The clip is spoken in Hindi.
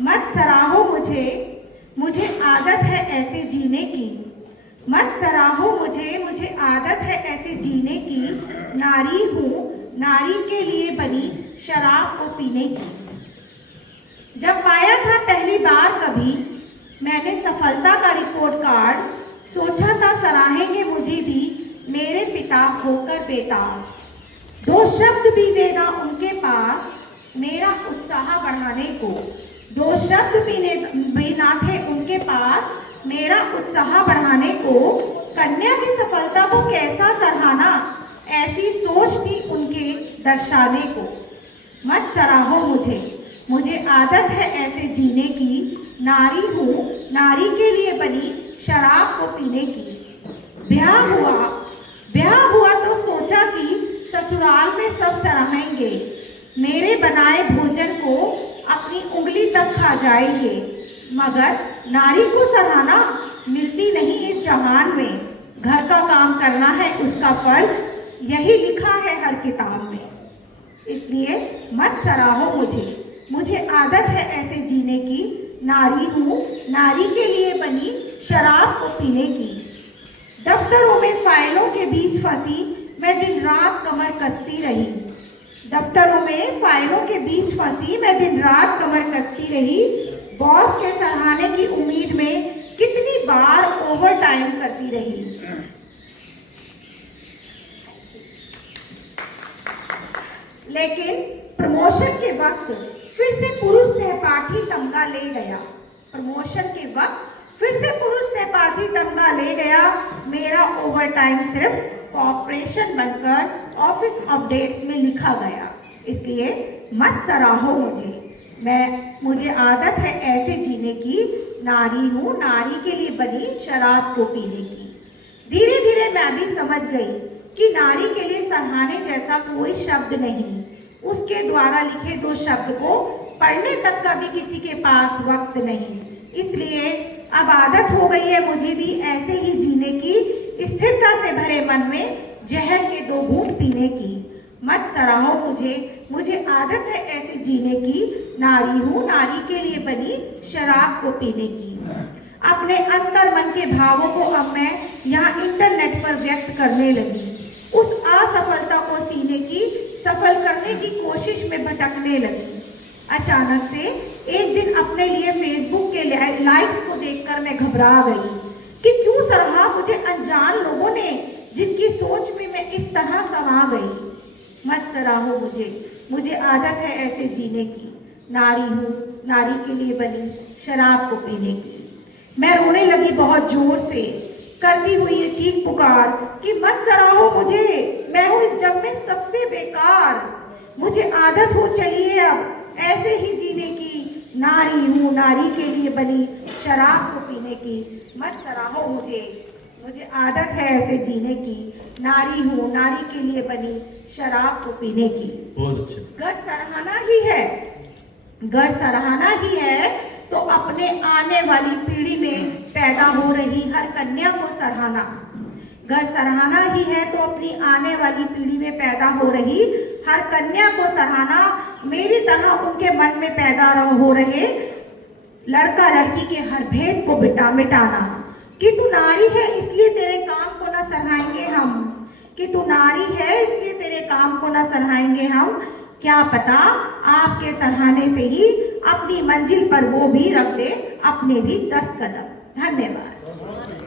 मत सराहो मुझे, मुझे आदत है ऐसे जीने की। मत सराहो मुझे, मुझे आदत है ऐसे जीने की। नारी हूँ, नारी के लिए बनी शराब को पीने की। जब पाया था पहली बार कभी मैंने सफलता का रिपोर्ट कार्ड, सोचा था सराहेंगे मुझे भी मेरे पिता होकर बेताब। दो शब्द भी देना उनके पास मेरा उत्साह बढ़ाने को। दो शब्द भी ना थे उनके पास मेरा उत्साह बढ़ाने को। कन्या की सफलता को कैसा सराहना, ऐसी सोच थी उनके दर्शाने को। मत सराहो मुझे, मुझे आदत है ऐसे जीने की। नारी हूँ, नारी के लिए बनी शराब को पीने की। ब्याह हुआ तो सोचा कि ससुराल में सब सराहेंगे, मेरे बनाए भोजन को अपनी उंगली तक खा जाएंगे। मगर नारी को सराहना मिलती नहीं इस जहान में। घर का काम करना है उसका फर्ज, यही लिखा है हर किताब में। इसलिए मत सराहो मुझे, मुझे आदत है ऐसे जीने की। नारी हूँ, नारी के लिए बनी शराब को पीने की। दफ्तरों में फाइलों के बीच फंसी मैं दिन रात कमर कसती रही। दफ्तरों में फाइलों के बीच फंसी मैं दिन रात कमर कसती रही। बॉस के सराहने की उम्मीद में कितनी बार ओवर टाइम करती रही। लेकिन प्रमोशन के वक्त फिर से पुरुष सहपाठी तमगा ले गया। प्रमोशन के वक्त फिर से पुरुष सहपाठी तमगा ले गया। मेरा ओवर टाइम सिर्फ कॉर्पोरेशन बनकर ऑफिस अपडेट्स में लिखा गया। इसलिए मत सराहो मुझे आदत है ऐसे जीने की। नारी हूँ, नारी के लिए बनी शराब को पीने की। धीरे धीरे मैं भी समझ गई कि नारी के लिए सराहने जैसा कोई शब्द नहीं। उसके द्वारा लिखे दो शब्द को पढ़ने तक का भी किसी के पास वक्त नहीं। इसलिए अब आदत हो गई है मुझे भी ऐसे ही जीने की, स्थिरता से भरे मन में जहर के दो घूंट पीने की। मत सराहो मुझे आदत है ऐसे जीने की। नारी हूँ, नारी के लिए बनी शराब को पीने की। अपने अंतर मन के भावों को अब मैं यहाँ इंटरनेट पर व्यक्त करने लगी। उस असफलता को सीने की सफल करने की कोशिश में भटकने लगी। अचानक से एक दिन अपने लिए फेसबुक के लाइक्स को देखकर मैं घबरा गई कि क्यों सराहा मुझे अनजान लोगों ने, जिनकी सोच में मैं इस तरह समा गई। मत सराहो मुझे आदत है ऐसे जीने की। नारी हूँ, नारी के लिए बनी शराब को पीने की। मैं रोने लगी बहुत जोर से, करती हुई ये चीख पुकार कि मत सराहो मुझे, मैं हूँ इस जग में सबसे बेकार। मुझे आदत हो चली है अब ऐसे ही जीने की। नारी हूँ, नारी के लिए बनी शराब को पीने की। मत सराहो मुझे आदत है ऐसे जीने की। नारी हूँ, नारी के लिए बनी शराब को पीने की। बहुत अच्छा। घर सराहना ही है तो अपने आने वाली पीढ़ी में पैदा हो रही हर कन्या को सराहना। घर सराहना ही है तो अपनी आने वाली पीढ़ी में पैदा हो रही हर कन्या को सराहना। मेरी तरह उनके मन में पैदा हो रहे लड़का लड़की के हर भेद को मिटाना। कि तू नारी है इसलिए तेरे काम को न सराहेंगे हम। कि तू नारी है इसलिए तेरे काम को न सराहेंगे हम। क्या पता आपके सराहने से ही अपनी मंजिल पर वो भी रख दे अपने भी 10 कदम। धन्यवाद।